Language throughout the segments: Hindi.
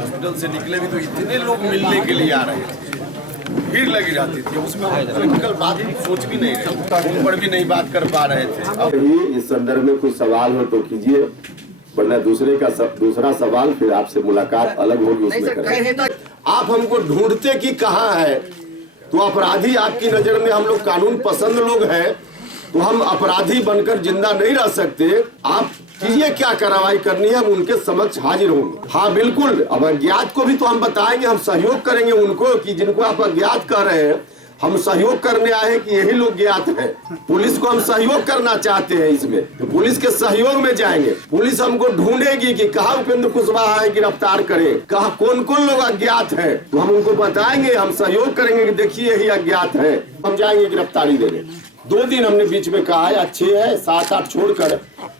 हॉस्पिटल से निकले भी तो इतने लोग मिलने के लिए आ रहे थे, भीड़ लगी रहती थी, उसमें पॉलिटिकल बात सोच भी नहीं रहे, उन पर भी नहीं बात कर पा रहे थे। अब ही इस संदर्भ में कुछ सवाल हो तो कीजिए, वरना दूसरा सवाल फिर आपसे मुलाकात अलग होगी उसमें करें। आप हमको ढूंढते कि कहाँ है, तो अपराधी आपकी नजर में हम लोग कानून पसंद लोग हैं, तो हम अपराधी बनकर जिंदा नहीं रह सकते। आप कीजिए क्या कार्रवाई करनी है, हम उनके समक्ष हाजिर होंगे। हाँ बिल्कुल, अब अज्ञात को भी तो हम बताएंगे, हम सहयोग करेंगे उनको कि जिनको आप अज्ञात कह रहे हैं, हम सहयोग करने आए हैं कि यही लोग ज्ञात हैं। पुलिस को हम सहयोग करना चाहते हैं, इसमें तो पुलिस के सहयोग में जाएंगे। पुलिस हमको ढूंढेगी कि कहाँ उपेंद्र कुशवाहा है, गिरफ्तार करे, कहाँ कौन कौन लोग अज्ञात हैं, तो हम उनको बताएंगे, हम सहयोग करेंगे कि देखिए यही अज्ञात है, हम जाएंगे गिरफ्तारी देने। 2 दिन हमने बीच में कहा है, अच्छे है 7-8 छोड़कर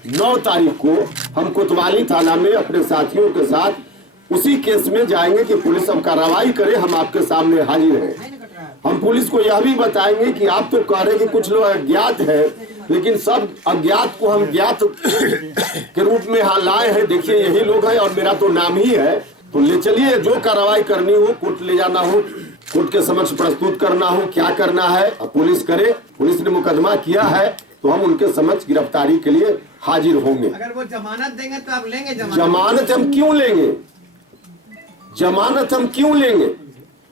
9 तारीख को हम कोतवाली थाना में अपने साथियों के साथ उसी केस में जाएंगे कि पुलिस अब कार्रवाई करे, हम आपके सामने हाजिर हैं। हम पुलिस को यह भी बताएंगे कि आप तो कह रहे कि कुछ लोग अज्ञात हैं, लेकिन सब अज्ञात को हम ज्ञात के रूप में यहाँ लाए हैं, देखिए यही लोग हैं और मेरा तो नाम ही है, तो ले चलिए, जो कार्रवाई करनी हो, कोर्ट ले जाना हो, कोर्ट के समक्ष प्रस्तुत करना हो, क्या करना है पुलिस करे। पुलिस ने मुकदमा किया है तो हम उनके समक्ष गिरफ्तारी के लिए हाजिर होंगे। अगर वो जमानत देंगे तो आप लेंगे? जमानत हम क्यों लेंगे, जमानत हम क्यों लेंगे,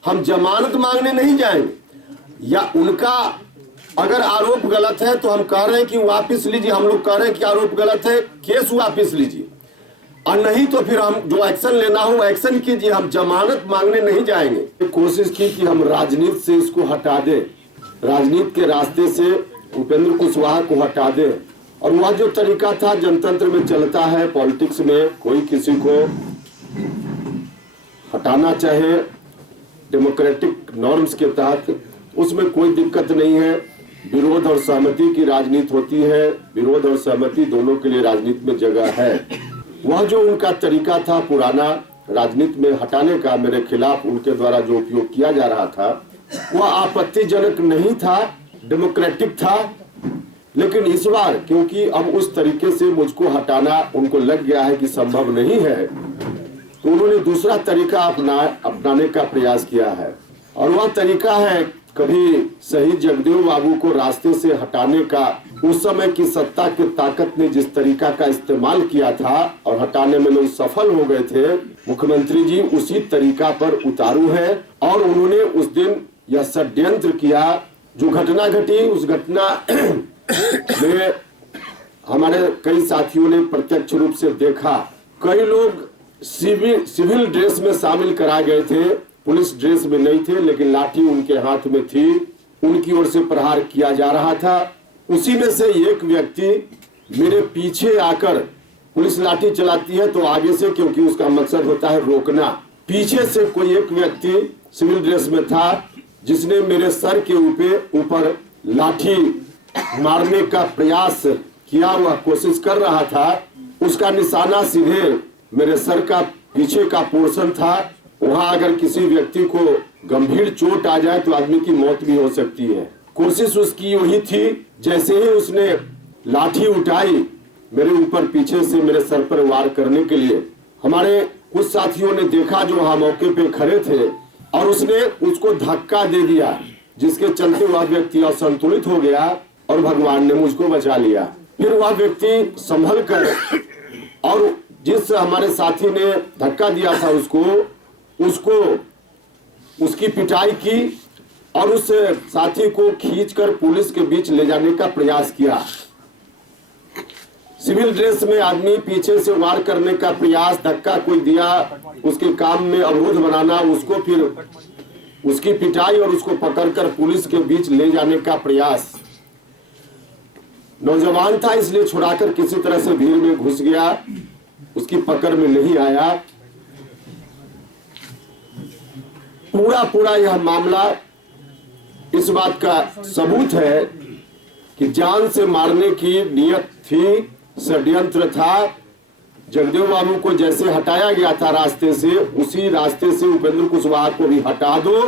हम जमानत मांगने नहीं जाएंगे। या उनका अगर आरोप गलत है तो हम कह रहे हैं कि वापस लीजिए, हम लोग कह रहे हैं कि आरोप गलत है, केस वापस लीजिए, और नहीं तो फिर हम जो एक्शन लेना हो एक्शन कीजिए, हम जमानत मांगने नहीं जाएंगे। कोशिश की कि हम राजनीति से इसको हटा दें, राजनीति के रास्ते से उपेंद्र कुशवाहा को हटा दें। और वह जो तरीका था जनतंत्र में चलता है, पॉलिटिक्स में कोई किसी को हटाना चाहे डेमोक्रेटिक नॉर्म्स के तहत, उसमें कोई दिक्कत नहीं है। विरोध और सहमति की राजनीति होती है, विरोध और सहमति दोनों के लिए राजनीति में जगह है। वह जो उनका तरीका था पुराना राजनीति में हटाने का, मेरे खिलाफ उनके द्वारा जो उपयोग किया जा रहा था, वह आपत्तिजनक नहीं था, डेमोक्रेटिक था। लेकिन इस बार क्योंकि अब उस तरीके से मुझको हटाना उनको लग गया है कि संभव नहीं है, तो उन्होंने दूसरा तरीका अपनाने का प्रयास किया है। और वह तरीका है, कभी शहीद जगदेव बाबू को रास्ते से हटाने का उस समय की सत्ता की ताकत ने जिस तरीका का इस्तेमाल किया था और हटाने में लोग सफल हो गए थे, मुख्यमंत्री जी उसी तरीका पर उतारू है। और उन्होंने उस दिन यह षड्यंत्र किया, जो घटना घटी उस घटना में हमारे कई साथियों ने प्रत्यक्ष रूप से देखा। कई लोग सिविल ड्रेस में शामिल करा गए थे, पुलिस ड्रेस में नहीं थे, लेकिन लाठी उनके हाथ में थी, उनकी ओर से प्रहार किया जा रहा था। उसी में से एक व्यक्ति मेरे पीछे आकर, पुलिस लाठी चलाती है तो आगे से, क्योंकि उसका मकसद होता है रोकना, पीछे से कोई एक व्यक्ति सिविल ड्रेस में था जिसने मेरे सर के ऊपर लाठी मारने का प्रयास किया, वह कोशिश कर रहा था। उसका निशाना सीधे मेरे सर का पीछे का पोर्शन था। वहां अगर किसी व्यक्ति को गंभीर चोट आ जाए तो आदमी की मौत भी हो सकती है। कोशिश उसकी वही थी, जैसे ही उसने लाठी उठाई मेरे ऊपर पीछे से मेरे सर पर वार करने के लिए, हमारे कुछ साथियों ने देखा जो वहां मौके पे खड़े थे, और उसने उसको धक्का दे दिया, जिसके चलते वह व्यक्ति असंतुलित हो गया और भगवान ने मुझको बचा लिया। फिर वह व्यक्ति संभल कर, और जिस हमारे साथी ने धक्का दिया था उसको उसकी पिटाई की और उस साथी को खींचकर पुलिस के बीच ले जाने का प्रयास किया। सिविल ड्रेस में आदमी पीछे से वार करने का प्रयास, धक्का कोई दिया, उसके काम में अवरोध बनाना, उसको फिर उसकी पिटाई और उसको पकड़कर पुलिस के बीच ले जाने का प्रयास। नौजवान था इसलिए छुड़ाकर किसी तरह से भीड़ में घुस गया, उसकी पकड़ में नहीं आया। पूरा यह मामला इस बात का सबूत है कि जान से मारने की नियत थी, षड्यंत्र था। जगदेव बाबू को जैसे हटाया गया था रास्ते से, उसी रास्ते से उपेंद्र कुशवाहा को भी हटा दो।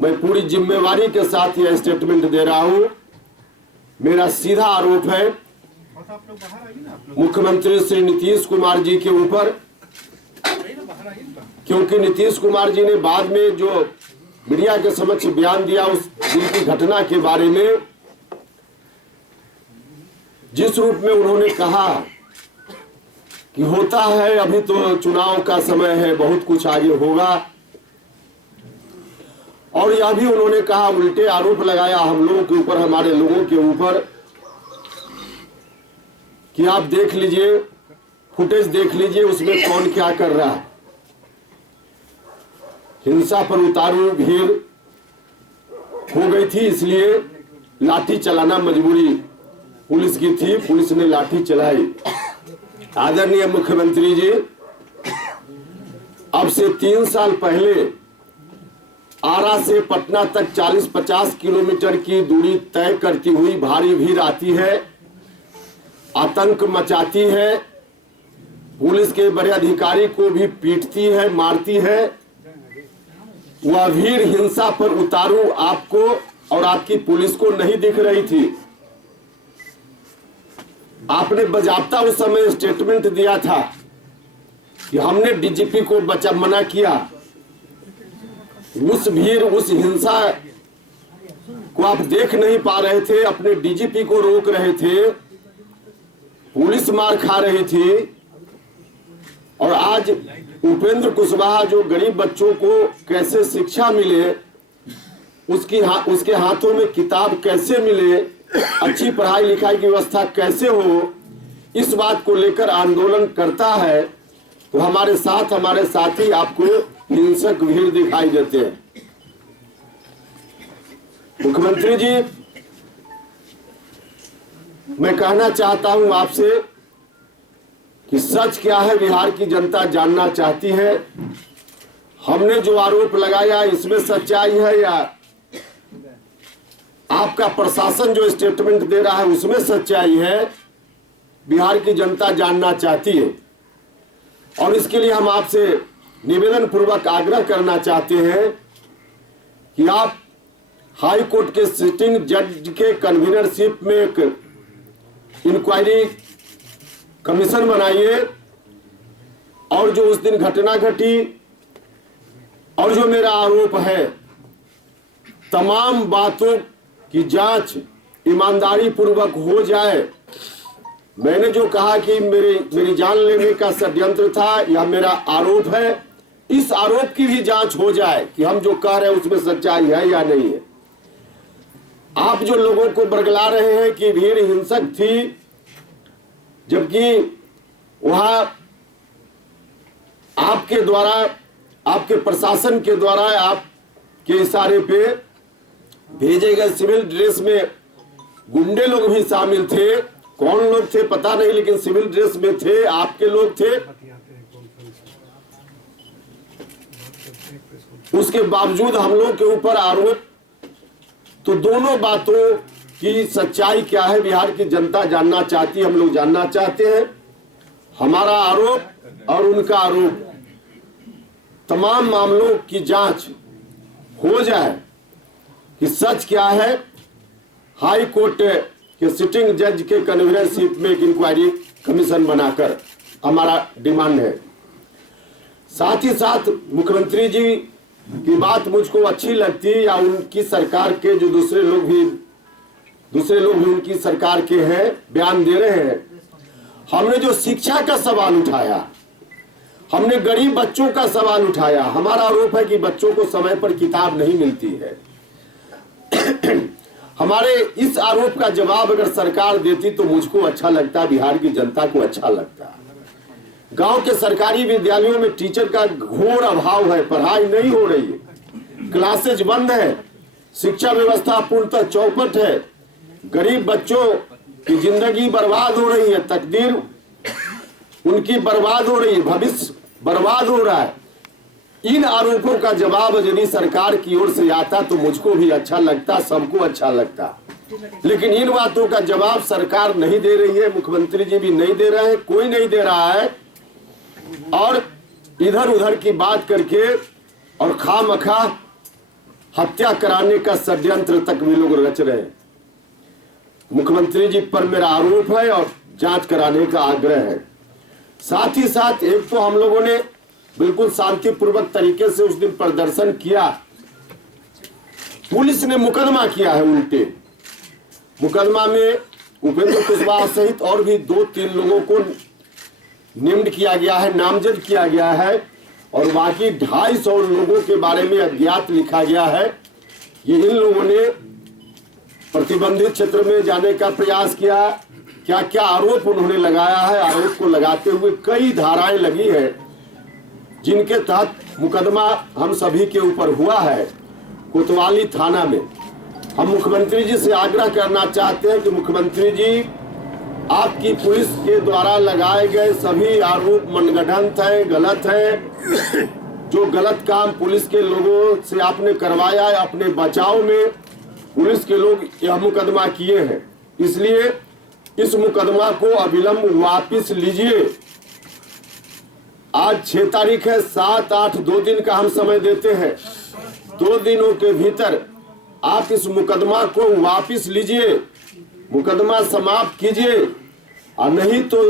मैं पूरी जिम्मेवारी के साथ यह स्टेटमेंट दे रहा हूं। मेरा सीधा आरोप है मुख्यमंत्री श्री नीतीश कुमार जी के ऊपर क्योंकि नीतीश कुमार जी ने बाद में जो मीडिया के समक्ष बयान दिया उस दिन की घटना के बारे में, जिस रूप में उन्होंने कहा कि होता है, अभी तो चुनाव का समय है, बहुत कुछ आगे होगा, और यह भी उन्होंने कहा, उल्टे आरोप लगाया हम लोगों के ऊपर, हमारे लोगों के ऊपर, कि आप देख लीजिए, फुटेज देख लीजिए, उसमें कौन क्या कर रहा है। हिंसा पर उतारू भीड़ हो गई थी, इसलिए लाठी चलाना मजबूरी पुलिस की थी, पुलिस ने लाठी चलाई। आदरणीय मुख्यमंत्री जी, अब से 3 साल पहले आरा से पटना तक 40-50 किलोमीटर की दूरी तय करती हुई भारी भीड़ आती है, आतंक मचाती है, पुलिस के बड़े अधिकारी को भी पीटती है, मारती है। वह भीड़ हिंसा पर उतारू आपको और आपकी पुलिस को नहीं दिख रही थी। आपने बजाबता उस समय स्टेटमेंट दिया था कि हमने डीजीपी को मना किया। उस भीड़, उस हिंसा को आप देख नहीं पा रहे थे, अपने डीजीपी को रोक रहे थे, पुलिस मार खा रही थी। और आज उपेंद्र कुशवाहा जो गरीब बच्चों को कैसे शिक्षा मिले, उसके हाथों में किताब कैसे मिले, अच्छी पढ़ाई लिखाई की व्यवस्था कैसे हो, इस बात को लेकर आंदोलन करता है, तो हमारे साथ हमारे साथी आपको हिंसक भीड़ दिखाई देते हैं। मुख्यमंत्री जी, मैं कहना चाहता हूं आपसे कि सच क्या है बिहार की जनता जानना चाहती है। हमने जो आरोप लगाया इसमें सच्चाई है या आपका प्रशासन जो स्टेटमेंट दे रहा है उसमें सच्चाई है, बिहार की जनता जानना चाहती है। और इसके लिए हम आपसे निवेदन पूर्वक आग्रह करना चाहते हैं कि आप हाई कोर्ट के सिटिंग जज के कन्वीनरशिप में एक इंक्वायरी कमीशन बनाइए, और जो उस दिन घटना घटी और जो मेरा आरोप है, तमाम बातों की जांच ईमानदारी पूर्वक हो जाए। मैंने जो कहा कि मेरी जान लेने का षड्यंत्र था, यह मेरा आरोप है, इस आरोप की भी जांच हो जाए कि हम जो कह रहे हैं उसमें सच्चाई है या नहीं है। आप जो लोगों को बरगला रहे हैं कि भीड़ हिंसक थी, जबकि वहां आपके द्वारा, आपके प्रशासन के द्वारा, आपके इशारे पे भेजे गए सिविल ड्रेस में गुंडे लोग भी शामिल थे। कौन लोग थे पता नहीं, लेकिन सिविल ड्रेस में थे, आपके लोग थे। उसके बावजूद हम लोग के ऊपर आरोप। तो दोनों बातों की सच्चाई क्या है बिहार की जनता जानना चाहती है, हम लोग जानना चाहते हैं। हमारा आरोप और उनका आरोप, तमाम मामलों की जांच हो जाए कि सच क्या है। हाई कोर्ट के सिटिंग जज के कन्वीनरशिप में एक इंक्वायरी कमीशन बनाकर हमारा डिमांड है। साथ ही साथ मुख्यमंत्री जी की बात मुझको अच्छी लगती है, या उनकी सरकार के जो दूसरे लोग भी उनकी सरकार के हैं, बयान दे रहे हैं। हमने जो शिक्षा का सवाल उठाया, हमने गरीब बच्चों का सवाल उठाया। हमारा आरोप है कि बच्चों को समय पर किताब नहीं मिलती है। हमारे इस आरोप का जवाब अगर सरकार देती तो मुझको अच्छा लगता, बिहार की जनता को अच्छा लगता। गांव के सरकारी विद्यालयों में टीचर का घोर अभाव है, पढ़ाई नहीं हो रही है, क्लासेज बंद है, शिक्षा व्यवस्था पूर्णतः चौपट है, गरीब बच्चों की जिंदगी बर्बाद हो रही है, तकदीर उनकी बर्बाद हो रही है, भविष्य बर्बाद हो रहा है। इन आरोपों का जवाब यदि सरकार की ओर से आता तो मुझको भी अच्छा लगता, सबको अच्छा लगता। लेकिन इन बातों का जवाब सरकार नहीं दे रही है, मुख्यमंत्री जी भी नहीं दे रहे हैं, कोई नहीं दे रहा है। और इधर उधर की बात करके और खामखा हत्या कराने का षड्यंत्र तक भी लोग रच रहे हैं। मुख्यमंत्री जी पर मेरा आरोप है और जांच कराने का आग्रह है। साथ ही साथ एक तो हम लोगों ने बिल्कुल शांतिपूर्वक तरीके से उस दिन प्रदर्शन किया। पुलिस ने मुकदमा किया है उल्टे। मुकदमा में उपेंद्र कुशवाहा सहित और भी 2-3 लोगों को नेम्ड किया गया है, नामजद किया गया है, और बाकी 250 लोगों के बारे में अज्ञात लिखा गया है। ये इन लोगों ने प्रतिबंधित क्षेत्र में जाने का प्रयास किया, क्या क्या आरोप उन्होंने लगाया है। आरोप को लगाते हुए कई धाराएं लगी है जिनके तहत मुकदमा हम सभी के ऊपर हुआ है कोतवाली थाना में। हम मुख्यमंत्री जी से आग्रह करना चाहते हैं कि मुख्यमंत्री जी, आपकी पुलिस के द्वारा लगाए गए सभी आरोप मनगढ़ंत हैं, गलत हैं। जो गलत काम पुलिस के लोगों से आपने करवाया है, अपने बचाव में पुलिस के लोग यह मुकदमा किए हैं, इसलिए इस मुकदमा को अविलंब वापस लीजिए। आज 6 तारीख है, 7, 8 2 दिन का हम समय देते हैं। 2 दिनों के भीतर आप इस मुकदमा को वापस लीजिए, मुकदमा समाप्त कीजिए, और नहीं तो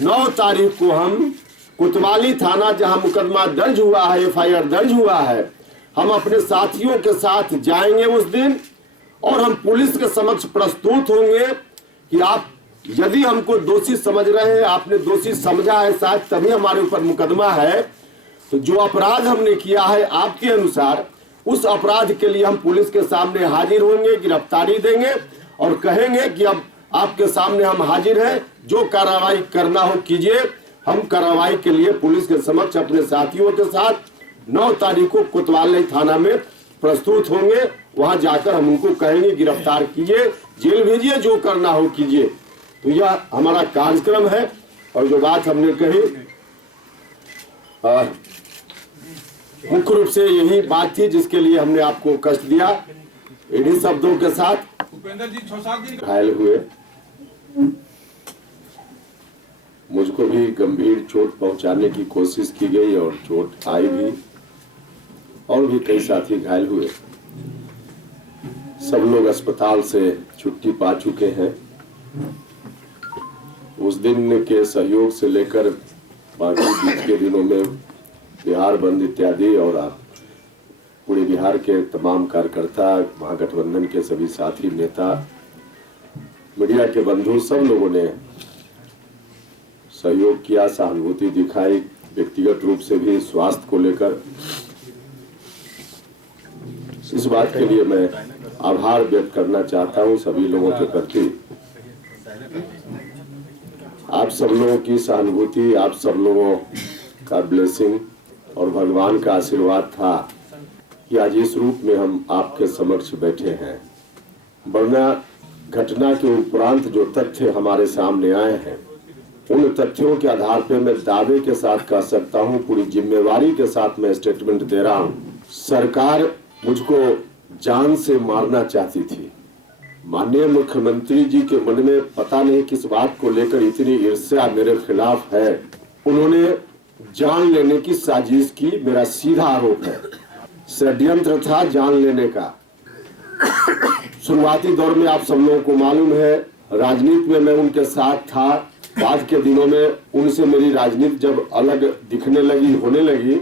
9 तारीख को हम कोतवाली थाना जहां मुकदमा दर्ज हुआ है, FIR दर्ज हुआ है, हम अपने साथियों के साथ जाएंगे उस दिन, और हम पुलिस के समक्ष प्रस्तुत होंगे कि आप यदि हमको दोषी समझ रहे हैं, आपने दोषी समझा है शायद तभी हमारे ऊपर मुकदमा है, तो जो अपराध हमने किया है आपके अनुसार उस अपराध के लिए हम पुलिस के सामने हाजिर होंगे, गिरफ्तारी देंगे और कहेंगे कि अब आपके सामने हम हाजिर हैं, जो कार्रवाई करना हो कीजिए। हम कार्रवाई के लिए पुलिस के समक्ष अपने साथियों के साथ 9 तारीख को कोतवाली थाना में प्रस्तुत होंगे। वहां जाकर हम उनको कहेंगे गिरफ्तार कीजिए, जेल भेजिए, जो करना हो कीजिए। तो यह हमारा कार्यक्रम है। और जो बात हमने कही मुख्य रूप से यही बात थी जिसके लिए हमने आपको कष्ट दिया। इन्हीं शब्दों के साथ उपेंद्र जी 6-7 दिन घायल हुए, मुझको भी गंभीर चोट पहुंचाने की कोशिश की गई और चोट आई भी, और भी कई साथी घायल हुए। सब लोग अस्पताल से छुट्टी पा चुके हैं। उस दिन के सहयोग से लेकर बाकी बीच के दिनों में बिहार बंद इत्यादि और पूरे बिहार के तमाम कार्यकर्ता, महागठबंधन के सभी साथी, नेता, मीडिया के बंधु, सब लोगों ने सहयोग किया, सहानुभूति दिखाई, व्यक्तिगत रूप से भी स्वास्थ्य को लेकर। इस बात के लिए मैं आभार व्यक्त करना चाहता हूं सभी लोगों के प्रति। आप सब लोगों की सहानुभूति, आप सब लोगों का ब्लेसिंग और भगवान का आशीर्वाद था कि आज इस रूप में हम आपके समक्ष बैठे हैं। वरना घटना के उपरांत जो तथ्य हमारे सामने आए हैं, उन तथ्यों के आधार पर मैं दावे के साथ कह सकता हूं, पूरी जिम्मेवारी के साथ मैं स्टेटमेंट दे रहा हूं, सरकार मुझको जान से मारना चाहती थी। माननीय मुख्यमंत्री जी के मन में पता नहीं किस बात को लेकर इतनी ईर्ष्या मेरे खिलाफ है। उन्होंने जान लेने की साजिश की, मेरा सीधा आरोप है। षड्यंत्र था जान लेने का। शुरुआती दौर में आप सब लोगों को मालूम है, राजनीति में मैं उनके साथ था। बाद के दिनों में उनसे मेरी राजनीति जब अलग दिखने लगी, होने लगी,